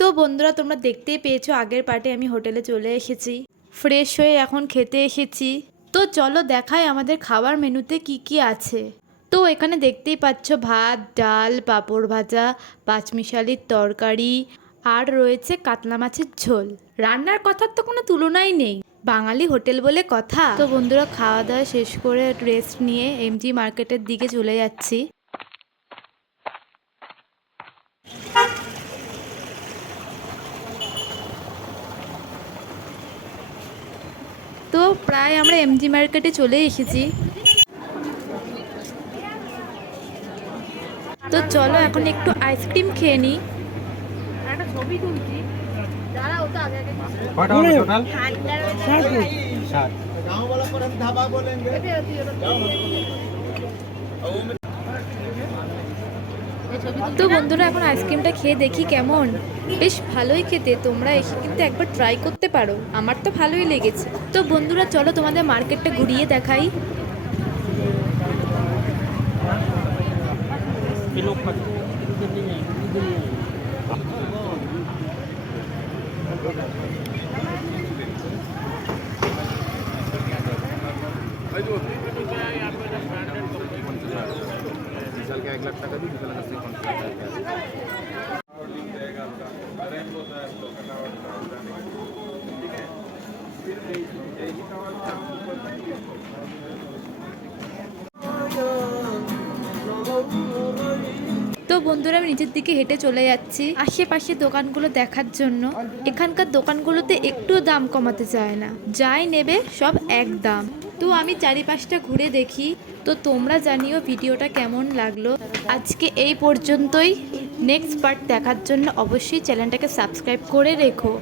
তো বন্ধুরা তোমরা দেখতেই পেয়েছো আগের পার্টে আমি হোটেলে চলে এসেছি, ফ্রেশ হয়ে এখন খেতে এসেছি। তো চলো দেখাই আমাদের খাবার মেনুতে কি কি আছে। তো এখানে দেখতেই পাচ্ছ ভাত, ডাল, পাঁপড় ভাজা, পাঁচমিশালির তরকারি, আর রয়েছে কাতলা মাছের ঝোল। রান্নার কথার তো কোনো তুলনাই নেই, বাঙালি হোটেল বলে কথা। তো বন্ধুরা খাওয়া দাওয়া শেষ করে রেস্ট নিয়ে এমজি মার্কেটের দিকে চলে যাচ্ছি। তো প্রায় আমরা এমজি মার্কেটে চলে এসেছি। তো চলো এখন একটু আইসক্রিম খেয়ে নিই। একটা ছবি তুলছি। যারা ওটা আগে আগে কয়টা হবে টোটাল? 60 गांव वाला पर हम ढाबा बोलेंगे। তো বন্ধুরা এখন আইসক্রিমটা খেয়ে দেখি কেমন। বেশ ভালোই খেতে, তোমরা এসে কিন্তু একবার ট্রাই করতে পারো, আমার তো ভালোই লেগেছে। তো বন্ধুরা চলো তোমাদের মার্কেটটা ঘুরিয়ে দেখাই। বিশাল কে 1 লাখ টাকা দিই, বিশাল কাছে তো বন্ধুরা আমি নিচের দিকে হেঁটে চলে যাচ্ছি আশেপাশে দোকানগুলো দেখার জন্য। এখানকার দোকানগুলোতে একটু দাম কমাতে চায় না, যাই নেবে সব এক দাম। তো আমি চারিপাশটা ঘুরে দেখি। তো তোমরা জানিও ভিডিওটা কেমন লাগলো। আজকে এই পর্যন্তই। নেক্সট পার্ট দেখার জন্য অবশ্যই চ্যানেলটাকে সাবস্ক্রাইব করে রেখো।